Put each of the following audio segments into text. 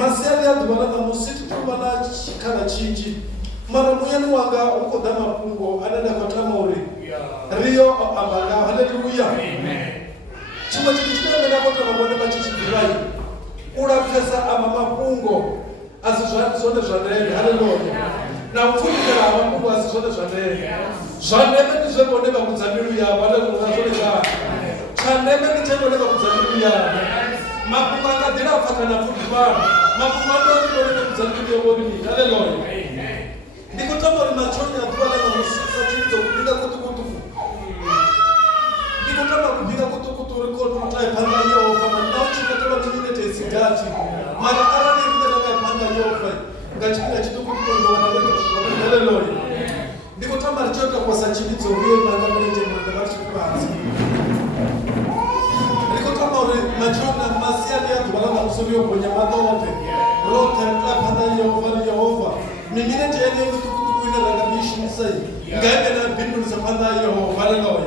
Masiari ya dubala na musiti tubala chikala chinji. Mara muyani wanga uko dama pungo anenda kwa tamori. Rio ambaga haleluya. Amen. Chuma chikichika mena kwa tamabone machichi dirai. Ura pesa ama mapungo. Asizone zvanere haleluya. Na mfundikira amapungo asizone zvanere. Zvanere nizvebone bakudzamiru ya haleluya zone za. Zvanere nizvebone bakudzamiru ya. Mapungo akadira fakana fudiwa. Mapungo akadira kudzamiru ya wodi. Haleluya. Nikotamori machoni atwala na musisa chizo kupiga kutukutu. Nikotama kupiga kutukutu record mtai panda yo kama nauchi kataba nyingine tesigati. Mara arani ndio panda yo fa. Ngachika chitukutu ndo wanaweka shule. Haleluya. Nikotama richoka kwa sachilizo hiyo na ngamba nje mwana watu kwanza. Nikotamori machoni masiali atwala na musio kwenye madote. Rote panda yo fa Yehova. Mimine tene kutukutukuina ragabishi nisai. Ngaende na bindu nisapanda Yehova. Haleluya.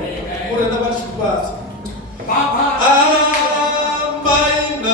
Ure na bashubasi. Baba. Amaina.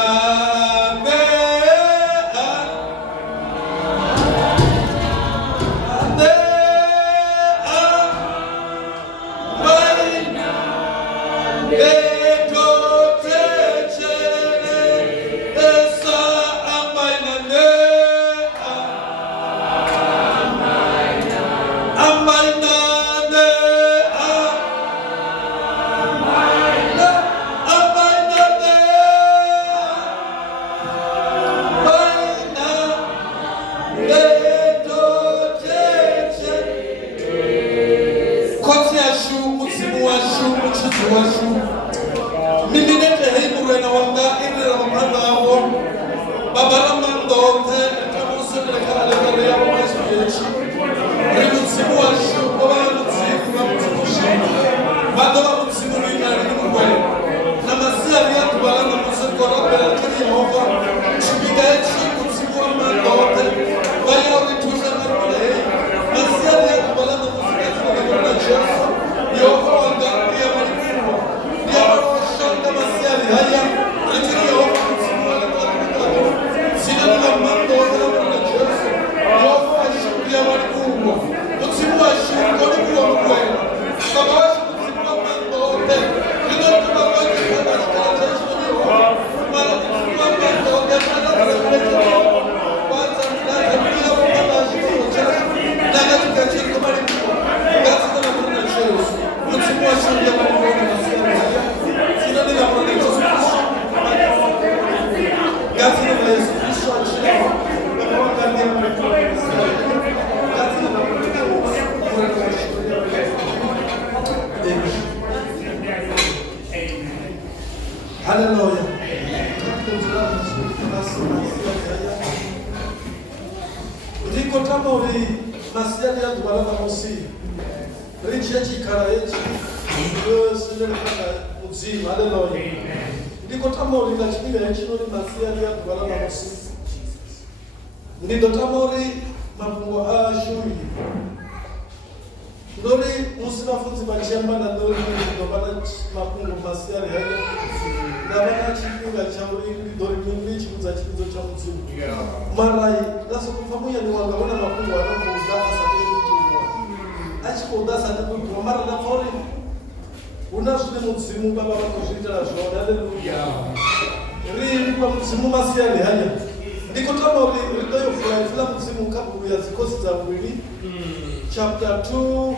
Chapter 2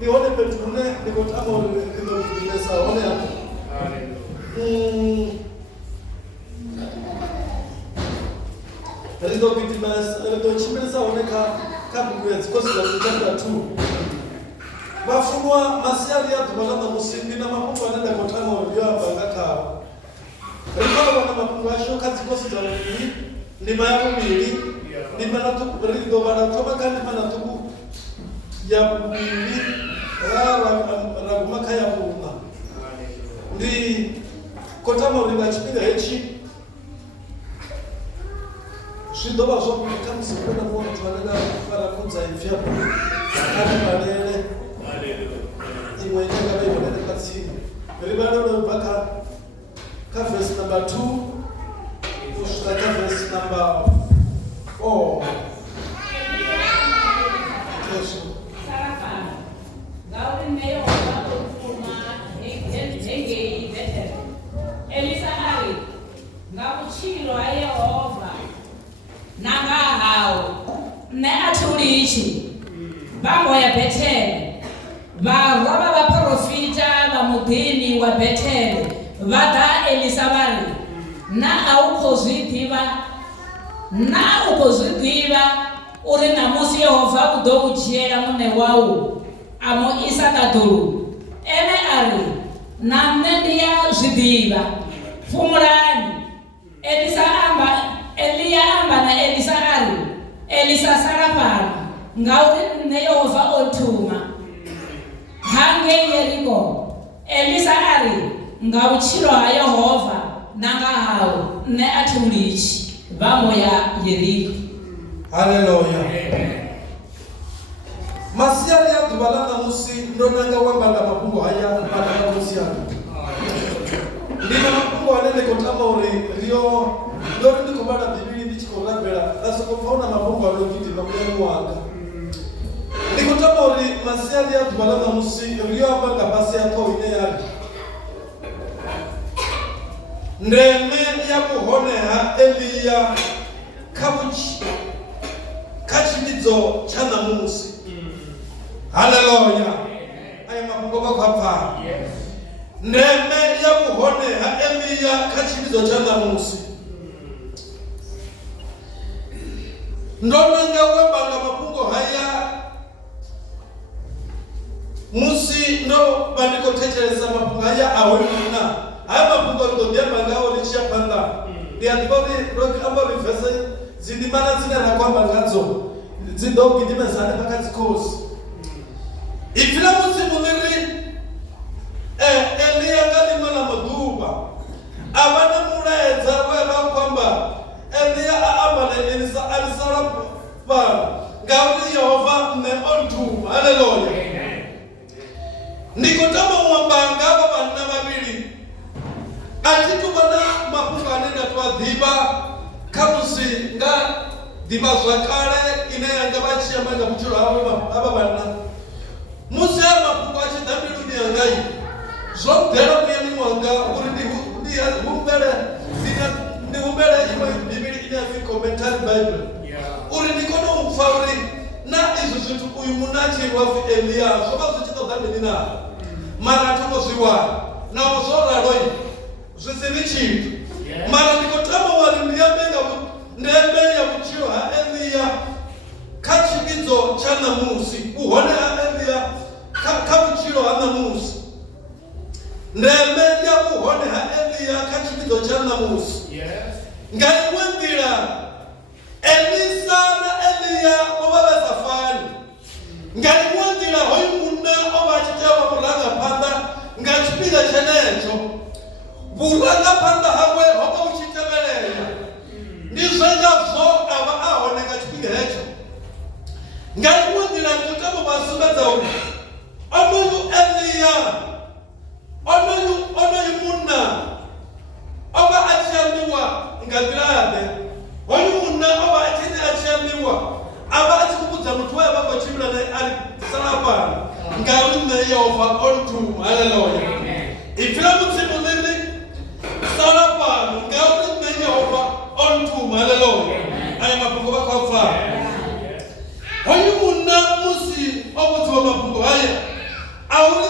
nione petune nikotama ndio kidinesa one hapo. Ndio kidinesa ndio chimeza oneka kabu ya zikosi za chapter 2. Bafunwa masiali ya tubalana musimbi na mapungu anaenda kotama walio abangaka. Rikao wana mapungu asho kazi zikosi za wili ni mayamu mili ni manatuku rido banatoba kandi manatuku ya bubili ragumaka ya buma ndi kotama ulinga chipinga hechi shidoba zoku nikamsi kuna mwana tuwalega kufara kunza ifyabu kati malele imwenyenga bebo nene katsini Ribano baka ka verse number 2 ushita ka verse verse number 4. Bango ya Bethel varoba vaprofita va mudini wa Bethel vada Elisavari na ukozvidiva uri namusi Yehova udo uchiera mune wau amo isa kadulu ene ari na mnendia zvidiva fumurani Eliya amba na Elisa ari Elisa sarapana ngauri ne Yehova otuma hange Yeriko Elisa ari ngauchiro ha Yehova nanga hao ne atulichi vamo ya Yeriko. Hallelujah. Masiari ya dubalana musi ndonanga wambanga mapungo haya mpaka musi ya ndina mapungo wanele kotama uri rio ndori ndiko bada bibili ndichiko rabela nasoko fauna mapungo walokiti mapungo wanga nikotama uri masiari ya dubalana musi rio wambanga basi ya ine yari ndeme ya kuhone ha Eliya kabuchi kachimidzo chana musi. Hallelujah. Aya mapungo bakapfa. Ndeme ya kuhone ha Eliya kachimidzo chana musi. Ndonanga wabanga mapungo haya musi ndo bandiko techereza mapungo haya awemuna. Haya mapungo ndo ndiyabanga lichia panda. Ndiyatibodi amba rivese zindimana zina na kwamba ngazo zindogi ndimezane pakati kosi. Ifila musi muliri Eliya ngani mwana maduba abana mulaedza weba kwamba Eliya aamane Elisa alisala pa ngauri Yehova ne ontuma. Hallelujah. Nikotama mwambanga abana babili atitu bana mapunga anenda twadhiba kamusi nga diba zwakale inayanga bachia manga buchura aba bana musi mapunga achidambiru nyangai zodera kuyani mwanga uri ndi humbele ndi humbele ima bibili ina fi commentary bible uri ndikono umfauri na izo zintu uyu munachi wafi Eliya soba zichito dhambi nina mara tuko ziwa na uzora roi zisirichi mara nikotama wali ndiyamenga ndeme ya buchiro ha Eliya kachibidzo chana musi uhone ha Eliya kabuchiro hana musi ndeme ya uhone ha Eliya kachibidzo chana musi. Ngai wendira Elisa na Eliya obabe safari ngai wendira hoyi munna obachitewa mulanga panda ngachipiga chenecho bulanga panda hawe hoba uchitebelela ndizenga zo aba ahone ngachipiga hecho ngai wendira kutabo basubeza onoyu Eliya onoyu munna oba achiambiwa ngagrade hoyi munna oba achiambiwa aba achikubudza mutwe abako chimira na ali salapa ngauri ne Yehova ontum. Hallelujah. Ifila mutimu lili salapa ngauri ne Yehova ontum. Hallelujah. Aya mapungo bakwafa hoyi munna musi obutwa mapungo haya auri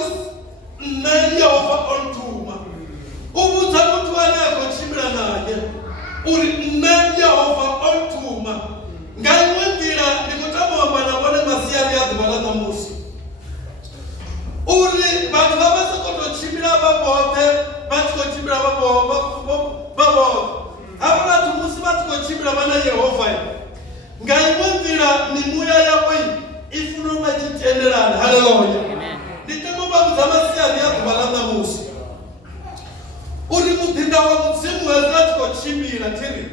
ne Yehova ontum ubutsa mutwe anako chimira naye uri ne Yehova ontum. Ngai wendira nikotama wambana bone masiari ya dubalana musi uri bantu babasa koto chimira babote batiko chimira babote abana tumusi batiko chimira bana Yehova. Ngai wendira ni muya yawe ifuno machitenderana. Hallelujah. Nitemo babu zamasiari ya dubalana musi uri mutinda wa mtsimu wazatiko chimira tiri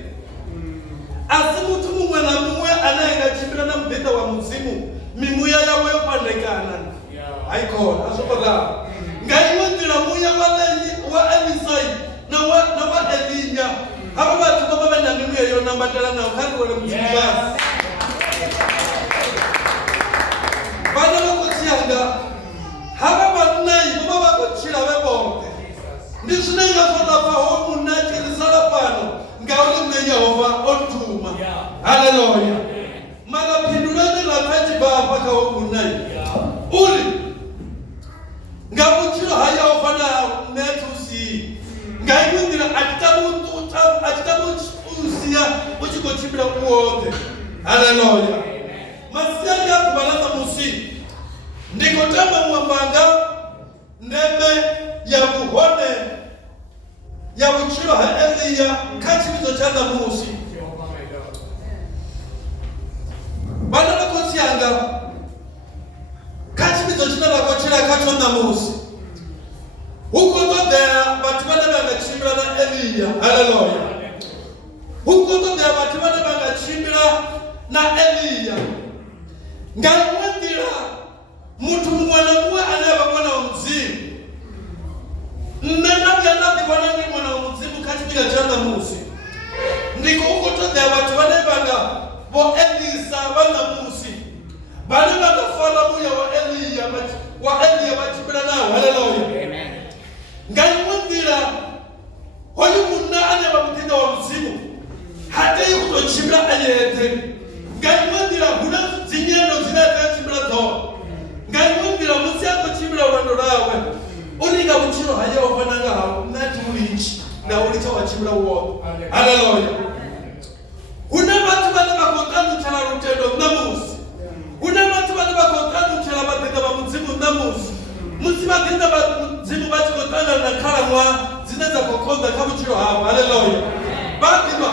asimutu mumwe na mumwe anayenga chimira na mbenda wa mzimu mimuya yawe yopandekana haiko asokola ngai wendira muya wa Elisai na wa Eliya aba bathu baba banangimuye yona mbatala nawo khari wale muthimbasi bana bakutsiyanga haba banai baba bakutshila bebonke ndi zwine nga fona fa ho munna tshirisala fano ngauri nne Yehova ontuma haleluya mara phindulani la phathi baba kha ho munai uli nga vutshilo ha Yehova na nethusi nga imindira atitamusiya utshi khou tshimbila kuwoṱhe haleluya masiani a ḓuvha ḽa ṋamusi ndi khou tama u amba nga ndeme ya vhuhone ya vhutshilo ha Eliya kha tshivhidzo tsha ṋamusi. Vhana vha khotsi yanga kha tshivhidzo tshine vha khou tshila khatsho ṋamusi hu khou ṱoḓea vhathu vhane vha nga tshimbila na Eliya haleluya hu khou ṱoḓea vhathu vhane vha nga tshimbila na Eliya nga iṅwe nḓila muthu muṅwe na muṅwe ane a vha ṅwana wa Mudzimu nne na vhuya nda ḓiwana ndi ṅwana wa Mudzimu kha tshifhinga tsha ṋamusi ndi khou ṱoḓea vhathu vhane vha nga vho Elisa vha ṋamusi vhane vha nga fara muya wa Eliya vha tshimbila nawo haleluya nga iṅwe nḓila hoyu munna ane vha muḓinda wa Mudzimu ha tei u tou tshimbila a yeṱhe nga iṅwe nḓila hu na dzinyendo dzine a tea tshimbila dzone nga iṅwe nḓila musi a khou tshimbila lwendo lwawe uri nga vhutshilo ha Yehova na nga ha nṋe a thi u litshi na u litsha wa tshimbila woṱhe haleluya hu na vhathu vhane vha khou ṱanutshela lutendo ṋamusi hu na vhathu vhane vha khou ṱanutshela vhaḓinda vha Mudzimu ṋamusi musi vhaḓinda vha Mudzimu vha tshi khou ṱangana na khalaṅwaha dzine dza khou konḓa kha vhutshilo havho haleluya vha ḓivha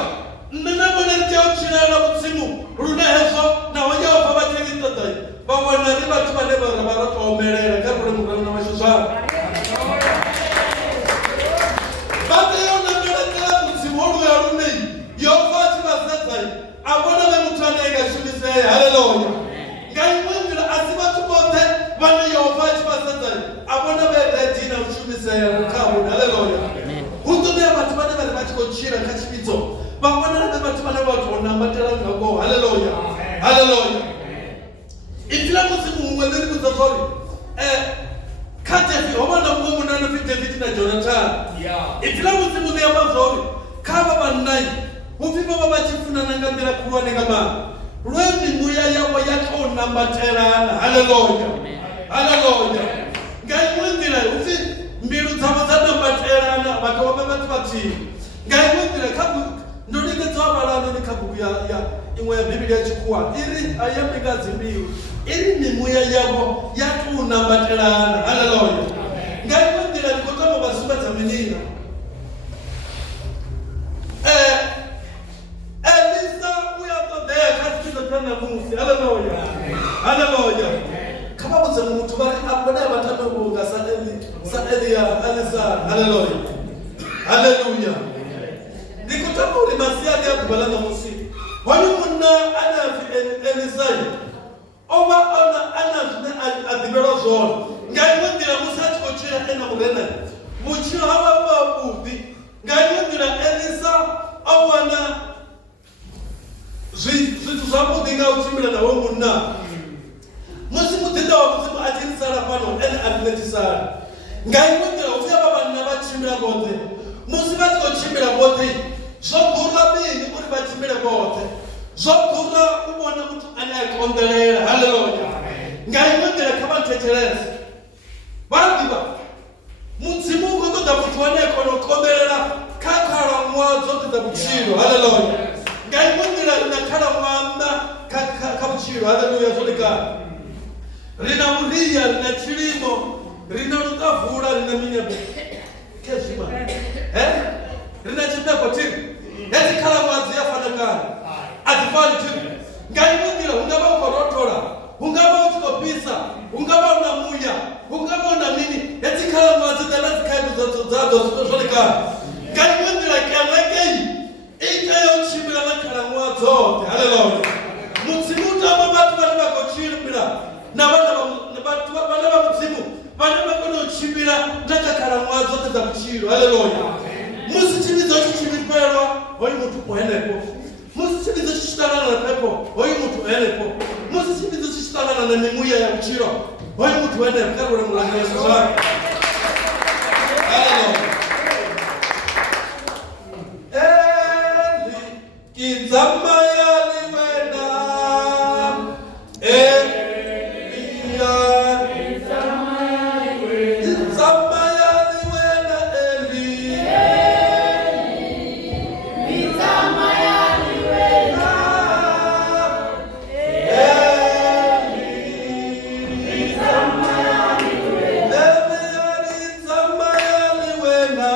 nne na vhone ri tea u tshilela na Mudzimu lune hezwo naho Yehova vha tshi ri ṱoḓa vha wana ri vhathu vhane vha ro to omelela kha rule murahu na washu zwavho vha tea u namelela Mudzimu oluya lune Yehova a tshi vha sedza a vhona vhe muthu ane a nga shumisea haleluya nga iṅwe nḓila a si vhathu vhoṱhe vhane Yehova a tshi vha sedza a vhona vhe ready na u shumisea khavho haleluya hu ṱoḓea vhathu vhane vha tshi khou tshila kha tshivhidzo vha vhonala vhe vhathu vhane vha tou nambatela nga ngoho haleluya haleluya ipfi ḽa Mudzimu muṅwe ḽi ri vhudza zwa uri kha David ho vha na muṅwe munna no pfi David na Jonathan ipfi ḽa Mudzimu ḽi amba zwa uri kha vha vhannai hupfi vha vha vha tshi funana nga nḓila khulwane nga maanḓa lwe mimuya yavho ya tou nambatelana haleluya haleluya nga iṅwe nḓila hupfi mbilu dzavho dza nambatelana vha tou vha vhathu vhathihi nga iṅwe nḓila ndo lingedza u vhala noni kha bugu ya iṅwe ya Biblia ya tshikhuwa iri a ya mbinga dzimbilu iri mimuya yavho ya tou nambatelana haleluya nga iṅwe nḓila ndi khou tama u vha sumbedza minina Elisa uya ṱoḓea kha tshifhinga tsha ṋamusi haleluya haleluya kha vha vhudze muthu vha ri vhane vha tama u nga sa Eliya Elisa haleluya haleluya ndi khou tama uri masiani a ḓuvha ḽa ṋamusi hoyu munna ane a pfi Elisa o vha a na zwine a ḓivhelwa zwone nga iṅwe nḓila musi a tshi khou tshila na murena vhutshilo hawe vhu vhavhuḓi nga iṅwe nḓila Elisa o wana zwithu zwavhuḓi nga u tshimbila na hoyu munna musi muḓinda wa Mudzimu a tshi sala fhano ene a ri nethisala nga iṅwe nḓila hupfi avha vhanna vha tshimbila vhoṱhe musi vha tshi khou tshimbila vhoṱhe zwo ḓura mini uri vha tshimbile vhoṱhe zwo ḓura u vhona muthu ane a konḓelela haleluya nga iṅwe nḓila kha vha nthetshelese vha ḓivha Mudzimu u khou ṱoḓa muthu ane a kona u konḓelela kha khalaṅwaha dzoṱhe dza vhutshilo haleluya nga iṅwe nḓila ri na khalaṅwaha nṋa kha vhutshilo haleluya zwo lekana ri na vhuria ri na tshilimo ri na luṱavula ri na minyabe kezima ri na tshifhefho thiri hedzi khalaṅwaha dzi a fana kale a dzi fani thiri nga iṅwe nḓila hu nga vha u khou rothola hu nga vha u tshi khou fhisa hu nga vha u na muya hu nga vha u na mini hedzi khalaṅwaha dzi ḓa na dzikhaedu dzadzo zwo lekana nga iṅwe nḓila kereke i tea u tshimbila na khalaṅwaha dzoṱhe haleluya Mudzimu u tama vhathu vhane vha khou tshimbila na vhane vha Mudzimu vhane vha kona u tshimbila na kha khalaṅwaha dzoṱhe dza vhutshilo haleluya musi tshivhidzo tshi tshi vhifhelwa hoyu muthu o henefho. Musi tshipiḓa tshi tshi ṱangana na phepho hoyu muthu o henefho. Musi tshipiḓa tshi tshi ṱangana na mimuya ya vhutshilo hoyu muthu o henefho. Kha ri lwe mulanga Yesu zwayo. Haleluya. Kizamaya liwena Elia Kizamaya liwena Eli Kizamaya liwena Eli Kizamaya liwena Kizamaya liwena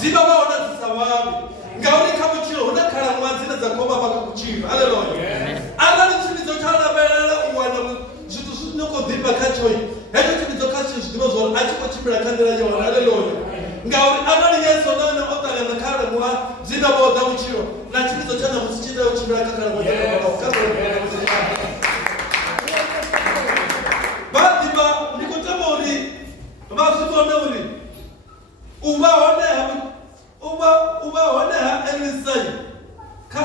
ziba baona zisababi ngauri kha vhutshilo huna khalaṅwaha dzine dza khou vhavha kha vhutshilo. Haleluya. Arali tshipidzo tsha lavhelela u wana zwithu zwine khou ḓifha khatsho hetsho tshipidzo khatsho zwi ḓivha zwori a tshi khou tshimbila kha nḓila yone. Haleluya. Ngauri arali Yesu none o ṱangana khalaṅwaha dzine vho dza vhutshilo na tshipidzo tsha namusi tshi tea u tshimbila kha khalaṅwaha dza vhutshilo. Vha ḓivha ndi khou tama uri vha zwi vhone uri u vha hone ha Elisai kha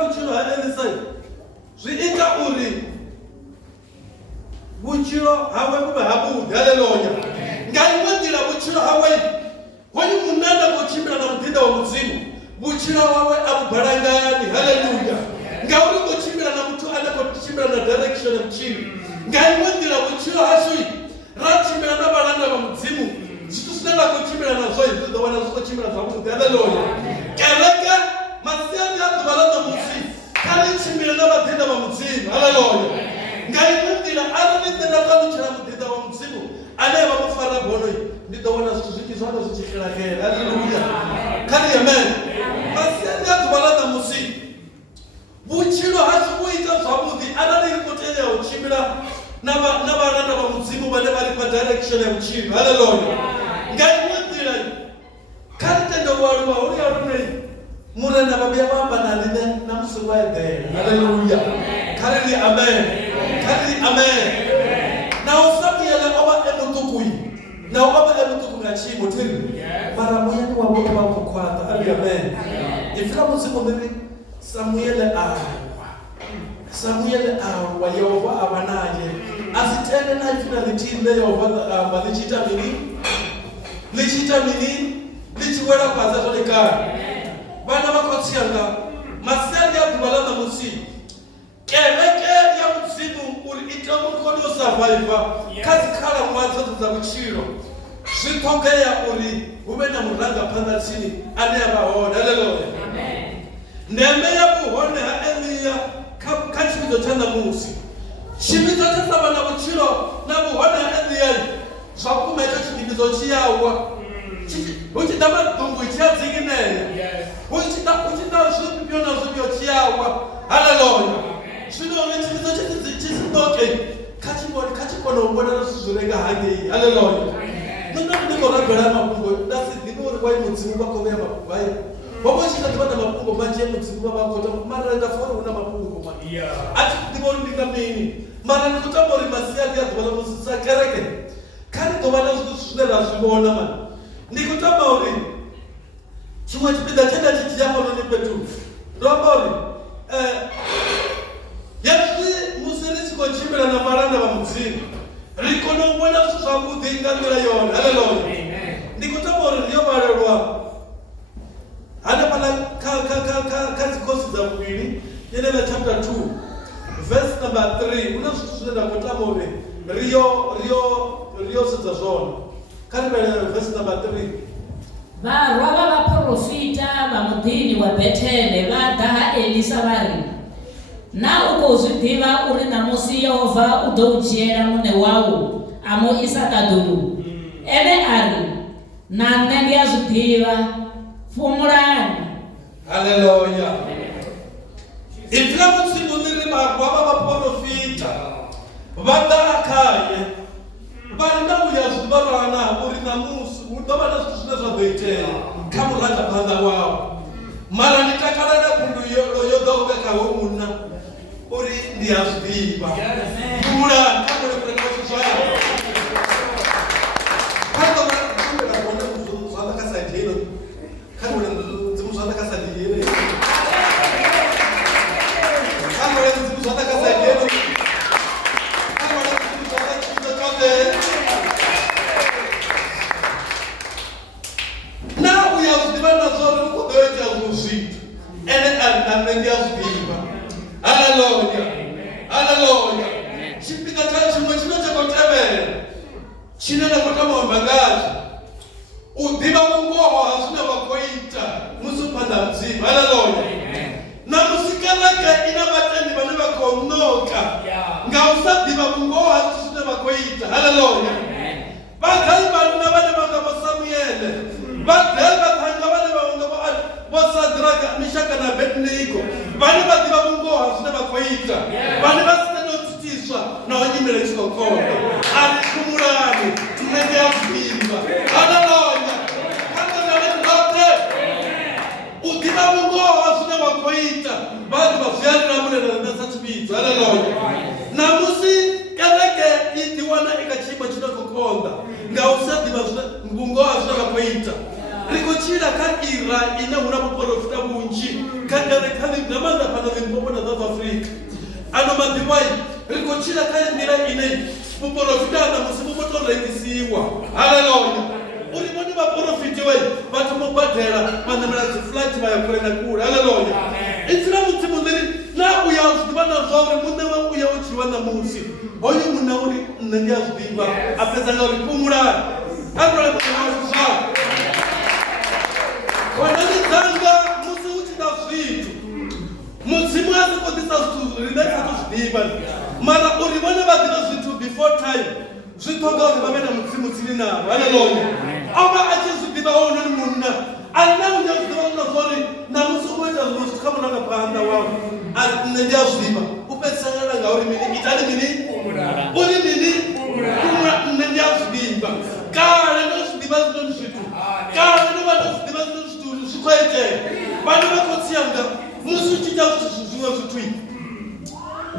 vhutshilo ha Elisai zwi ita uri vhutshilo hawe vhu vhe havhuḓi. Haleluya. Nga iṅwe nḓila vhutshilo hawe hoyu munna ane a khou tshimbila na muḓinda wa mudzimu vhutshilo hawe a vhu balangani. Haleluya. Ngauri u khou tshimbila na muthu ane a khou tshimbila na direction ya vhutshilo. Nga iṅwe nḓila vhutshilo hashu ra tshimbila na vhalanda vha mudzimu zwithu zwine ra khou tshimbila nazwo ri ḓo wana zwi khou tshimbila zwavhuḓi. Haleluya. Kereke masiani a ḓuvha ḽa ṋamusi kha ri tshimbile na vhaḓinda vha mudzimu. Haleluya. Nga iṅwe nḓila arali nṋe nda ṱalutshela muḓinda wa mudzimu ane vha mu fara bono ndi ḓo wana zwithu zwinzhi zwanga zwi tshi xelakela. Haleluya. Kha ri amen. Masiani a ḓuvha ḽa ṋamusi vhutshilo hashu vhu ita zwavhuḓi arali ri khou tea u tshimbila na vhalanda vha mudzimu vhane vha ri fha direction ya vhutshilo. Haleluya. Nga iṅwe nḓila kha ri tende u aluwa hu ya lune murena vha vhuya vha amba na riṋe na musi vha eḓela. Haleluya. Kha ri ri amen. Kha ri ri amen. Na u Samuele o vha e muṱuku na u vha e muṱuku nga tshiimo thiri mara muyani wavho o vha khou khwaṱha. Ari amen. Ipfi ḽa mudzimu ḽiri Samuele awa Yehova a vha naye a si tende na ipfi na ḽithihi ḽine Yehova amba ḽi tshi ita mini ḽi tshi wela fhasi zwone kale. Vhana vha khotsi yanga masiani a ḓuvha ḽa ṋamusi kereke ya mudzimu uri i tea u kona u survive kha dzi khalaṅwaha dzoṱhe dza vhutshilo zwi ṱhogea uri hu vhe na murangaphanḓa tsini ane a vha hone. Haleluya. Ndeme ya vhuhone ha Eliya kha tshipidzo tsha ṋamusi tshipidzo tsha sa vha na vhutshilo na vhuhone ha Eliya zwa kuma hetsho tshipidzo tshi yawa hu tshi ḓa maḓumbu tshi a dzingineya hu tshi ḓa zwifhio na zwifhio tshi yawa. Haleluya. Zwino uri tshipidzo tshi si ṱoke kha tshi kone u vhonala zwithu zwi re nga hangei. Haleluya. Nṋe ndi khou rabela mafhungo nda si ḓivhe uri wai mudzimu vha khou vhea mafhungo haya vhavho tshi nga ḓivha na mafhungo manzhi ya mudzimu vha vha khou tama mara nda pfha uri hu na mafhungo manzhi a thi ḓivha uri ndi nga mini mara ndi khou tama uri masiari a ḓuvha ḽa musi sa kereke kha ri ḓo vha na zwithu zwine ra zwi vhona mani. Ndi khou tama uri tshiṅwe tshipiḓa tshe nda tshi dzhia hafhanoni fhethu ndo amba uri hezwi musi ri tshi khou tshimbila na vhalanda vha mudzimu ri kone u vhona zwithu zwavhuḓi nga nḓila yone. Haleluya. Ndi khou tama uri ri yo vhalelwa hanefhaḽa kha dzikhosi dza vhuvhili yenevha chapter 2 verse number 3 hu na zwithu zwine nda khou tama uri ri yo sedza zwone. Kha ri vhele verse number 3. Varwa va vaprofita va muḓini wa Bethele vha ḓa ha Elisa vha ri, na u khou zwi ḓivha uri ṋamusi Yehova u ḓo u dzhiela muṋe wau a mu isa ṱaḓulu. Ene a ri, na nṋe ndi a zwi ḓivha, fhumulani. Haleluya. Ipfi ḽa mudzimu ḽi ri varwa va vaprofita vha ḓa khaye vhari nga uya zwiḓivha vhana uri ṋamusi hu ḓo vha na zwithu zwine zwa ḓo itea kha murangaphanḓa wavho. Mara ndi takalela khundu yo ḓo vha kha hoyu munna uri ndi a zwiḓivha. Pfumulani kha mulekule na vhathu zwayo. Kha ḓo vha khumbela vhone zwanḓa kha saidi heno. Kha vhone dzimu zwanḓa kha saidi heno. Kha vhone dzimu zwanḓa kha saidi heno. Kha vhone dzimu zwanḓa tshiḓo tshoṱhe. Na uya zwiḓivha na zwori u khou ḓo itea zwiṅwe zwithu. Ene na nṋe ndi a zwiḓivha. Hallelujah. Hallelujah. Tshifhinga tsha tshiṅwe tshine tsha khou tevhela tshine nda khou tama u amba ngatsho, u ḓivha vhungoho ha zwine vha khou ita musi u phanḓa ha Mudzimu. Hallelujah. Na musi kereke i na vhatendi vhane vha khou ṋoka nga u sa ḓivha vhungoho ha zwithu zwine vha khou ita. Hallelujah. Vhagai vhanna vhane vha nga vho Samuele, vhagai vhaṱhanga vhane vha nga vho Sadraka, Meshaki na Abednego, vhane vha ḓivha vhungoho ha zwine vha khou ita, vhane vha si tende u thithiswa naho nyimele i tshi khou konḓa. Ari pfumulani, nṋe ndi a zwiḓivha. Hallelujah. Kha ḓivhani ḽoṱhe u ḓivha vhungoho ha zwine vha khou ita, vha ḓivha zwi a ri lamulela nṋe sa tshivhidzo. Hallelujah. Na musi kereke i ḓi wana i kha tshiimo tshi no khou konḓa nga u sa ḓivha vhungoho ha zwine vha khou ita, ri khou tshila kha era ine hu na vhuprofita vhunzhi kha kereke nga maanḓa fhano Limpopo na South Africa. Ano maḓuvha ri khou tshila kha nḓila ine vhuprofita na musi vhu tou rengisiwa. Hallelujah. Uri vhone vhaprofiti vha thoma u badela vha ṋamela dzi flight vha ya kule na kule. Hallelujah. Itsina Mudzimu ḽiri na uya zwiḓivha na zwa uri muṋe wa uya u tshiwa ṋamusi hoyu munna uri nṋe ndi a zwiḓivha a fhedza nga uri pfumulani. Hallelujah. Khonani dzanga musi hu tshi ḓa zwithu Mudzimu a si khou ḓisa zwithu riṋe ri khou zwiḓivha, mara uri vhone vha ḓivha zwithu before time zwi ṱhoga uri vha vhe na Mudzimu tsini navho. Hallelujah. O vha a tshi zwiḓivha hounoni munna ane u ya zwiḓivha na zwa uri ṋamusi u khou ita zwiṅwe zwithu kha murangaphanḓa wavho, ari nṋe ndi a zwiḓivha. U fhedzisela ngauri mini itani mini uri mini pfumula. Nṋe ndi a zwiḓivha kale ndo zwiḓivha zwinoni zwithu, kale ndo vha ndo zwiḓivha zwinoni zwithu uri zwi khou itea. Vhane vha khou tsiyanga musi u tshi ita zwithu zwiṅwe zwithu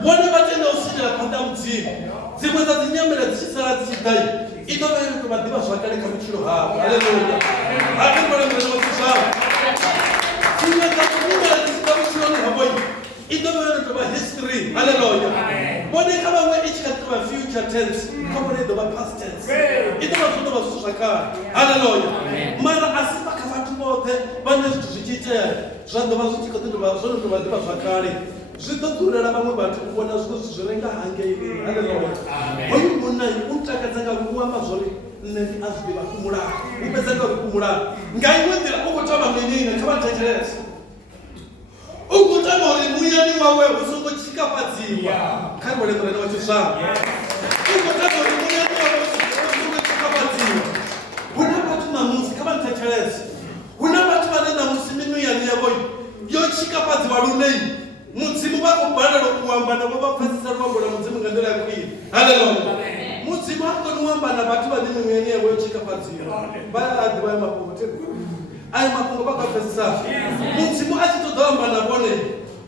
vhone vha tenda u sindela phanḓa ha Mudzimu. Dziṅwe dza dzi nyamela dzi tshi sala dzi tshi ḓa i ḓo vha yo tou vha ḓivha zwakale kha vhutshilo havho. Hallelujah. A thi ngo lemela vhathu zwavho. Dziṅwe dza dzi nyamela dzi tshi ḓa vhutshiloni havho i ḓo vha yo tou vha history. Hallelujah. Vhone kha vhaṅwe i tshi kha ḓi vha future tense, kha vhone i ḓo vha past tense. I ḓo vha zwo tou vha zwithu zwa kale. Hallelujah. Mara a si vha kha vhathu vhoṱhe vhane zwithu zwi tshi itea zwa ḓo vha zwi tshi khou ḓi vha zwo no tou vha ḓivha zwakale. Zwi ḓo ḓurela vhaṅwe vhathu u vhona zwiṅwe zwithu zwi re nga hangei. Hallelujah. Hoyu munna u ntakadza nga u amba zwori nṋe ndi a zwiḓivha. Pfumulani. U fhedza nga uri pfumulani. Nga iṅwe nḓila u khou tama menini kha vha thetshelese. U khou tama uri muyani wawe hu songo tshikafhadziwa kha vhulemelani wa tshizwavho. U khou tama uri muyani wawe hu songo tshikafhadziwa. Hu na vhathu ṋamusi kha vha thetshelese. Hu na vhathu vhane ṋamusi minuyani yavho yo tshikafhadziwa lune Mudzimu vha khou balelwa u amba navho vha pfesesa luambo lwa Mudzimu nga nḓila ya khwine. Hallelujah. Mudzimu ha koni u amba na vhathu vhane minuyani yavho yo tshikafhadziwa. Vha a ḓivha ayo mafhungo ayo mafhungo vha khou pfesesa. Mudzimu a tshi ṱoḓa u amba na vhone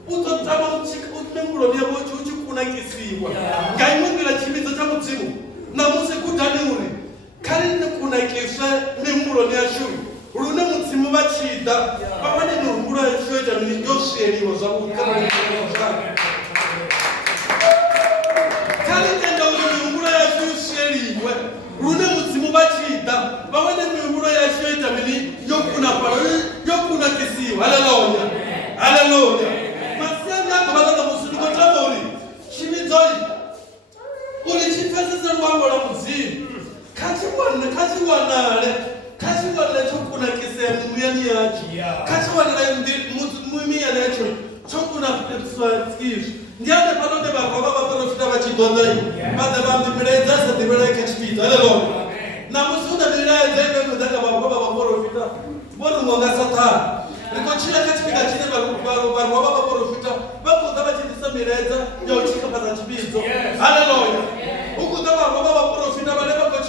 u ḓo tama mihumbulo yavho u tshi kunakisiwa. Nga iṅwe nḓila tshimbidza tsha Mudzimu ṋamusi gudani uri kha ri ni kunakiswe mihumbuloni yashu lune Mudzimu vha tshi ḓa vha wane mihumbulo yashu yo ita mini yo swieliwa zwavhuḓi. Kha ri tenda uri mihumbulo yashu yo swieliwe lune Mudzimu vha tshi ḓa vha wane mihumbulo yashu yo ita mini yo kunakisiwa. Hallelujah. Hallelujah. Masiandaitwa vha ḓa musi ndi khou tama uri tshivhidzo uri tshi pfesese luambo lwa Mudzimu kha tshi wanale tsho kunakisea muyani yatsho, kha tshi wanale muyani yatsho tsho kunakiswa izwi. Ndi hanefha none vharwa vha vhaprofita vha tshi ḓoḓa vha ḓa vha ambi milaedza a sa ḓivhelei kha tshipida. Hallelujah. Namusi hu na milaedza ine khou ḓa kha vharwa vha vhaprofita vho ringo nga Saṱhane. Ri khou tshila kha tshifhinga tshine vharwa vha vhaprofita vha khou ḓa vha tshi ḓisa milaedza ya u tshikafhadza tshiphidzo. Hallelujah. Hu khou ḓa vharwa vha vhaprofita vhane vha khou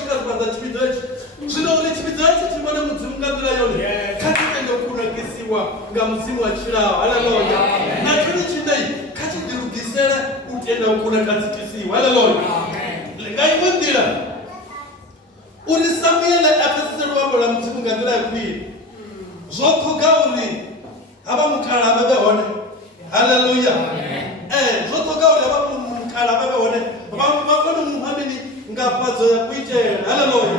wachilawo. Haleluya. Na tuni chindai kachidhirugisere utenda ukuna kadzikisiwa. Haleluya. Ngaimundira uri Samuel akasisirwa bola mudzimu ngandira yakudini zvokoka uri ava mukala vavehone. Haleluya. Zvokoka uri ava mukala vavehone vafone muhamini ngapadzo yakuitera. Haleluya.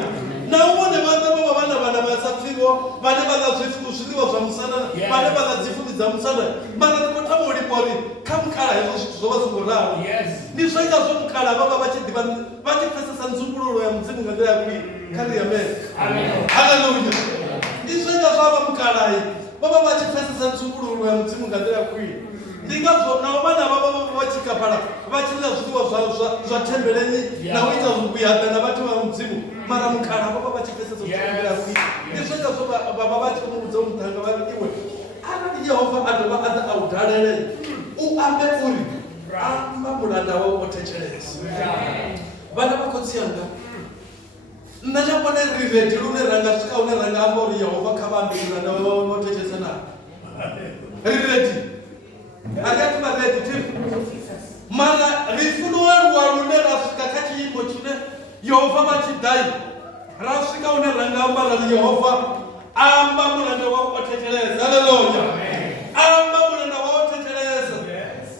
Naone vana vasapfiwo vane vakazviriwa zvamusana vane vakadzifundidza musana mara nikotama ulipori kamukala hezvo zvithu zvova zingoraro ndizvoita zvomukala vava vachipesesa nzungululo ya mudzimu ngandira yakudini kari yamene. Haleluya. Ndizvoita zvava mukalai vava vachipesesa nzungululo ya mudzimu ngandira yakudini ndingazvonawo vana vava vachikapara vachirira zvidiwa zvatembeleni nauita kuyadha navati vamudzimu mara mukala vava vachipesesa nzungululo yakudini ndizvoita zvova vachimudza mutanga vari iwe anani Jehovha adova ada audhalele uambe uri amba mulanda wawo otechereza vana vakotsiyanga ndachakone rivedi rune ranga svika une ranga amba uri Jehovha kavambe mulanda wawo otechereza na rivedi akati varedi tiri mara rifuno waruwa rune rasvika kachiimo chine Jehovha vachidhai rasvika une ranga amba rari Jehovha amba mulanda wawo otechereza. Haleluya. Amba mulanda wawo otechereza.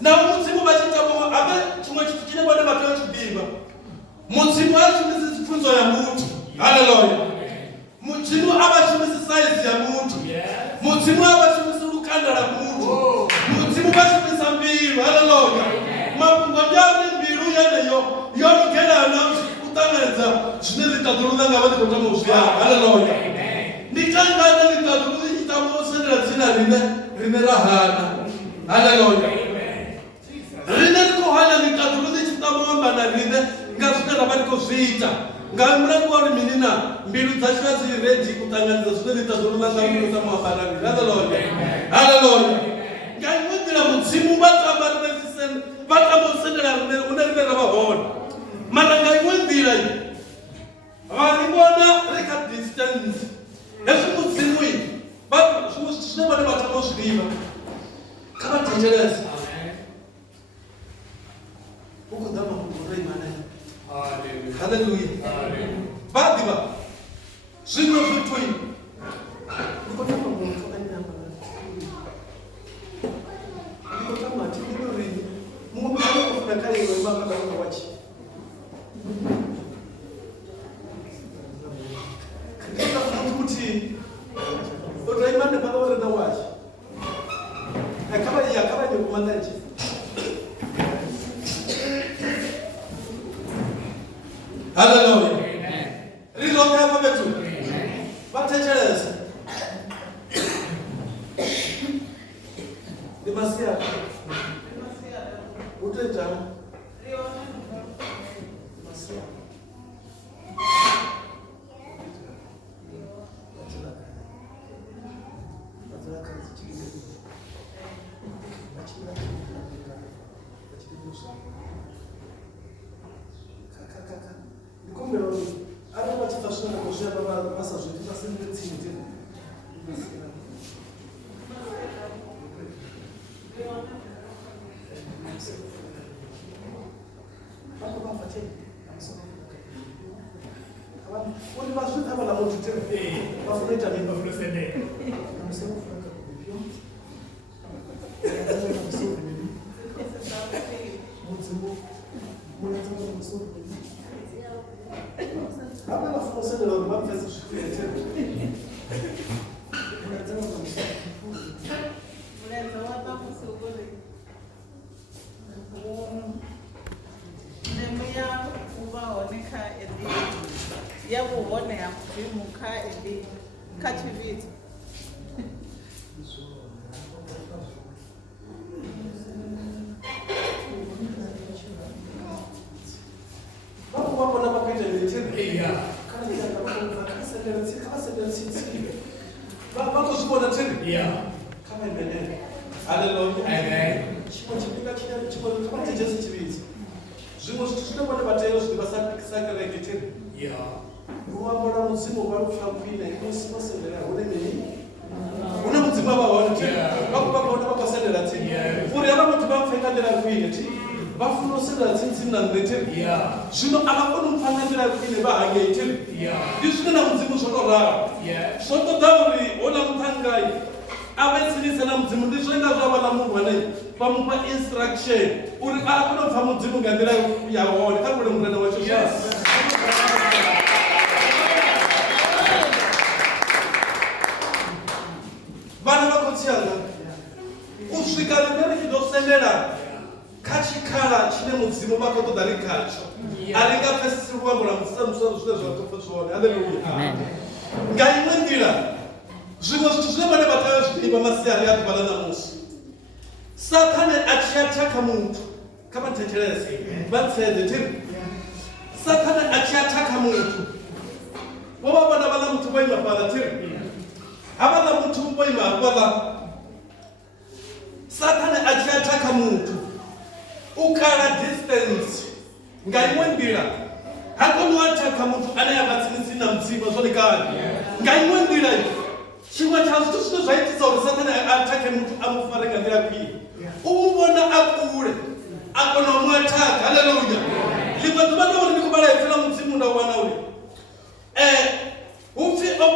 Na mudzimu vachitamo abe chimwe chithu chine vane vateo chidimba mudzimu achimisi chipfunzo ya mutu. Haleluya. Mudzimu avachimisi saizi ya mutu. Mudzimu avachimisi lukanda la mutu. Mudzimu vachimisa mbilu. Haleluya. Mafungwa ndyauri mbilu yeneyo yorugerana kutanedza zvine litadhuruna ngava ndikotama uzviyavo. Haleluya. Nditangana litadhuru ichitamosendera dzina rine rahana. Haleluya. Rine rikohana litadhuru ichitamoamba rine ngazvine ravarikuzviita ngamurangu wari minina mbilu dzachiva dziri redi kutanganidza zvine litadhuru nangamunotamuamba rarine. Haleluya. Haleluya. Ngaimwendera mudzimu vatamosendera une rine ravahona mara ngaimwendira varivona reka distance hezvi mudzimu iyi zvine vane vatamozvidiva kavatechereza ukudama kudoreimana. Haleluya. Vadiva zvimwe zvitoi ikotama muntu anyama ikotama tinorini mumwe anokufuna kare iwe makakaona wachi kuti otoimane pakaorenda wachi akava nyokumandachi Haleluya. Rizokapa betu vatechereza demasiado utoitama demasiado Una mudzimba vaone bafuna usela tsintsi na ndethe zwino abakona umfana ndila kwine ba hangete ndisune na mudzimu zwo raro zwo ṱoḓa uri ona muthangai abetsinisa na mudzimu ndi zwoenda zwa vha na munhu ane vhamupa instruction uri a kone u pfa mudzimu nga nḓila ya hone kha kule murena wa tshosha vana vha khou tsianga u swika ḽine ri tshi ḓo sendela kha tshikhala tshine mudzimu vha khou ṱoḓa ri khatsho a ri nga pfesesi luambo lwa musamusanu zwine zwa khou pfa zwone haleluya nga iṅwe nḓila zwiṅwe zwithu zwine vhane vha tea u zwi ḓivha masiari a ḓuvha ḽa ṋamusi Sathane a tshi athaka muthu kha vha thetshelese vha tsedze thiri Sathane a tshi athaka muthu vho vha vhona vhaḽa muthu vho ima fhaḽa thiri havhaḽa muthu vho ima hafhaḽa Sathane a tshi athaka muthu u kala distance nga iṅwe nḓila ha koni u athaka muthu ane a vha tsinisi na mudzimu zwone kale nga iṅwe nḓila tshiṅwe tsha zwithu zwine zwa itisa uri Sathane a athake muthu a mu fare nga nḓila khwine u mu vhona a kule a kona u mu athaka haleluya ḽiṅwe ḓuvha ndo uri ndi khou vhala ipfi ḽa mudzimu nda wana uri upfi u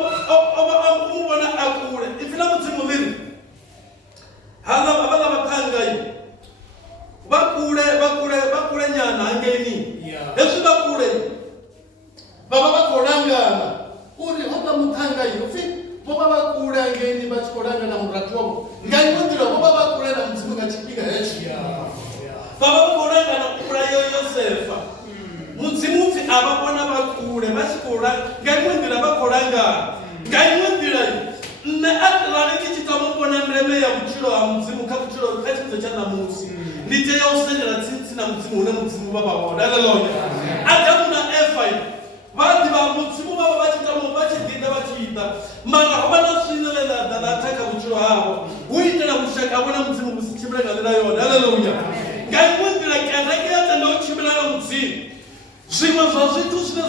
mu vhona a kule ipfi ḽa mudzimu ḽiri havhaḽa vhaṱhangai vha kule nyana hangeini hezwi vha kule vha vha vha khou langana uri hoṱa muṱhangai upfi vho vha vha kule hangeini vha tshi khou langana murathu wavho nga iṅwe nḓila vho vha vha kule na mudzimu nga tshifhinga hetsho vha vha vha khou langana kula Yosefa mudzimu upfi a vha vhona vha kule vha tshi khou nga iṅwe nḓila vha khou langana nga iṅwe nḓila nṋe arali ndi tshi tama u vhona ndeme ya vhutshilo ha mudzimu kha tshidzo tsha ṋamusi ndi tea u sendela tsini na mudzimu hune mudzimu vha vha hone haleluya Adamu na Eva vha ḓivha mudzimu vha vha vha tshi tama vha tshi ḓida vha tshi ita mara ho vha na zwine ḽa athaka vhutshilo havho hu itela vhushaka havho na mudzimu vhu si tshimbile nga nḓila yone haleluya nga iṅwe nḓila kereke ya tenda u tshimbila na mudzimu zwiṅwe zwa zwithu zwine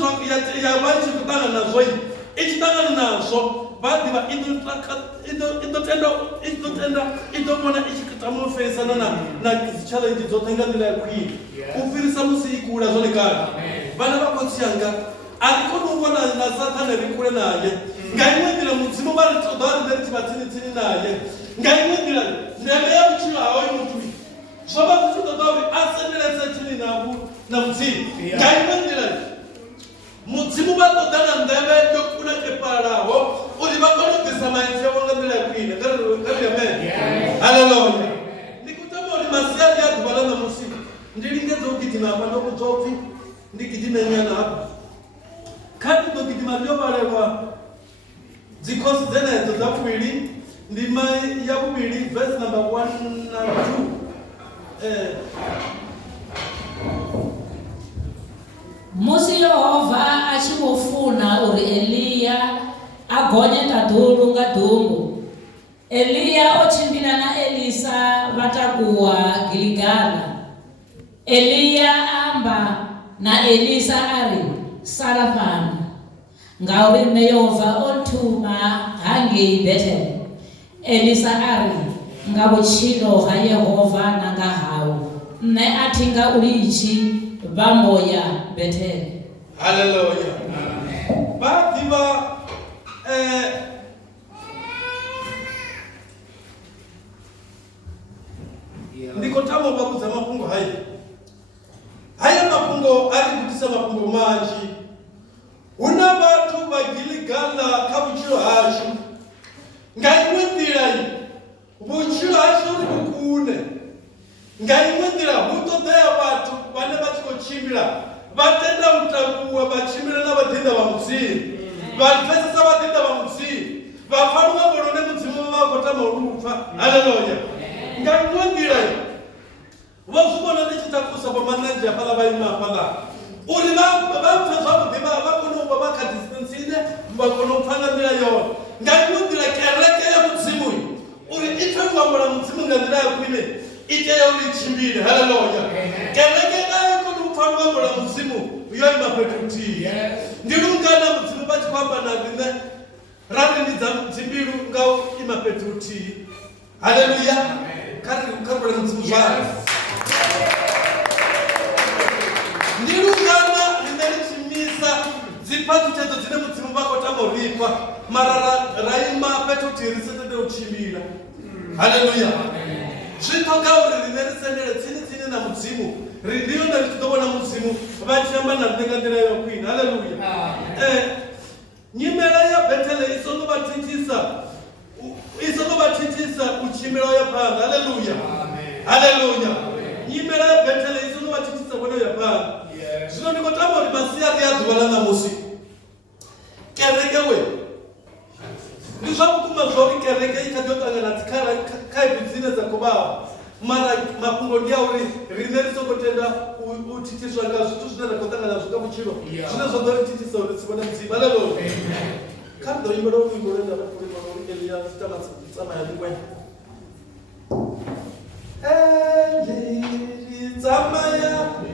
ya vha tshi khou ṱangana nazwo i tshi ṱangana nazwo vha ḓivha i ḓo vhona i tshi tama u feisana na dzitshaḽenzhi dzoṱhe nga nḓila ya khwine u fhirisa musi i kula zwone kale vhana vha khotsi yanga a ri koni u vhona na Sathane ri kule naye nga iṅwe nḓila mudzimu vha ri ṱoḓa ri ḓe ri tshi vha tsini naye nga iṅwe nḓila ndeme ya vhutshilo ha hoyu muthu zwo vha zwi tshi ṱoḓa uri a sendelese tsini na mudzimu nga iṅwe nḓila mudzimu vha ṱoḓa na ndeme yo kunakefhalaho uri vha kone u ḓisa maipfi avho nga nḓila ya khwine kari amen haleluya ndi khou tama uri masiari a ḓuvha ḽa ṋamusi ndi lingedze u gidima hafha ndo vhudzwa upfi ndi gidime nyana hafha kha ndi ḓo gidima ndi yo vhalelwa dzikhosi dzenedzo dza vhuvhili ndima ya vhuvhili verse number 1 na 2 musi Yehova a tshi vho funa uri Eliya a gonye ṱaḓulu nga ḓungu Eliya o tshimbila na Elisa vha takuwa Giligala Eliya amba na Elisa ari sala fhano ngauri nṋe Yehova o nthuma hangei Bethel Elisa ari nga vhutshilo ha Yehova na nga hau nṋe a thi nga u litshi vha mbo ya Bethel haleluya vha ḓivha ndi khou tama u vha vhudza mafhungo haya mafhungo a ri gudisa mafhungo manzhi hu na vhathu vha Giligala kha vhutshilo hashu nga iṅwe nḓila vhutshilo hashu ri vhukune nga iṅwe nḓila hu ṱoḓea vhathu vhane vha tshi khou tshimbila vha tenda u takuwa vha tshimbila na vhaḓinḓa vha mudzimu vha pfesesa vhaḓinḓa vha mudzimu vha pfa luambo lune mudzimu vha khou tama u lu pfa haleluya nga iṅwe nḓila vho zwi vhona ndi tshi takusa vho manenzhe hafhaḽa vha ima hafhaḽa uri vha pfe zwavhuḓi vha kone u vha vha kha distance ine vha kone u pfa nga nḓila yone nga iṅwe nḓila kereke ya mudzimu uri i pfe luambo lwa mudzimu nga nḓila ya khwine i tea uri i tshimbile haleluya kereke nayo kone u pfa luambo lwa mudzimu yo ima fhethu nthihi ndi lungana mudzimu vha tshi khou amba na riṋe rari ndi dza dzimbilu nga u ima fhethu nthihi haleluya kha ri mudzimu zwayo chipatu chedzo dzine mudzimu vako tamoripa mara raima peto kuti risetede uchimira. Haleluya. Zvitoka uri rine risendere tsini na mudzimu ridiyo ndaritoona mudzimu vachiramba narinenga ndira yokwina. Haleluya. Nyimela ya Bethele isonovatitisa uchimira ya panga. Haleluya. Haleluya. Nyimela ya Bethele isonovatitisa kweno ya panga. Zvino ndikotama kuti masiyari yadzivala namusi kereke we ndizvakukuma zvauri kereke ikatotangana tikara kaipi dzine dzakobava mara mapungo ndiauri rine risokotenda utitiswa nga zvitu zvine rakotangana zvikamuchiro zvine zvadorititisa uri tsivona mudziva. Haleluya. kandoimbera uimbo rendakuima uri Eliya tsama yalikwe Eli tsama yalikwe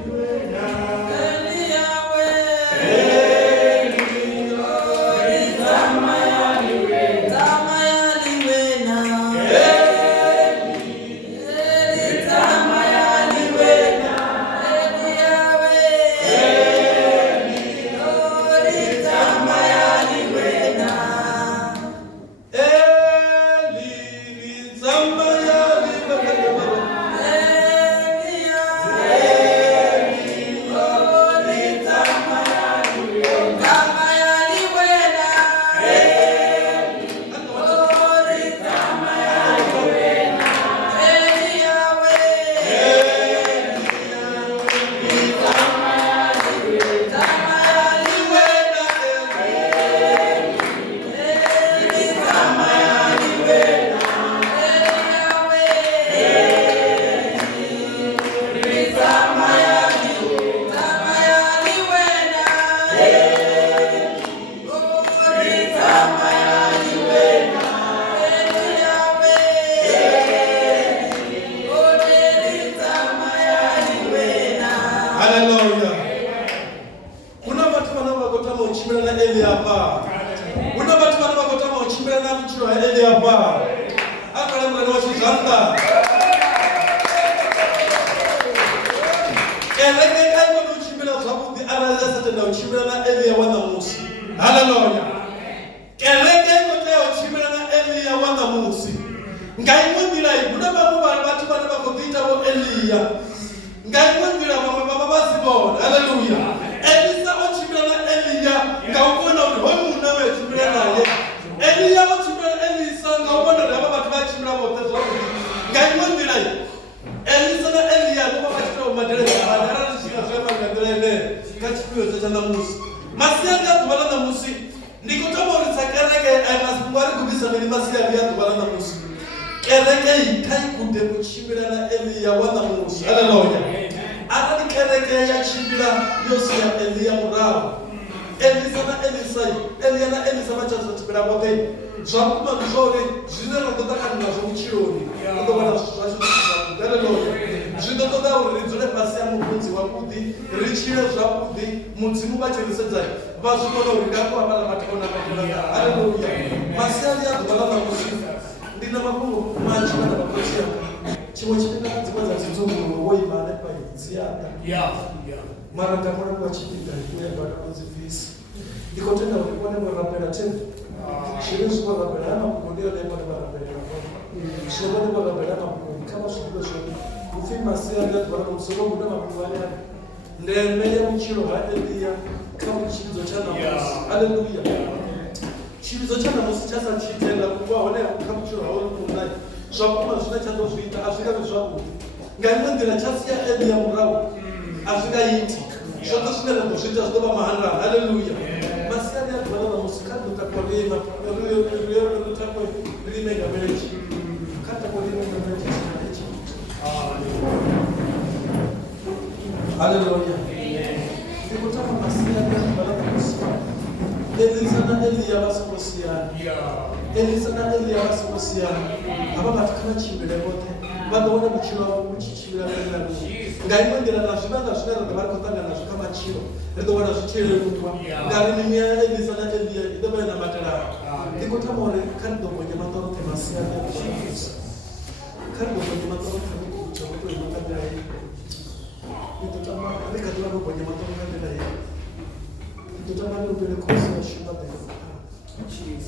Tutamani upele kosi ya shuma dhefu.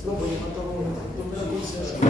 Lobo ya matamu, tumela kosi ya shuma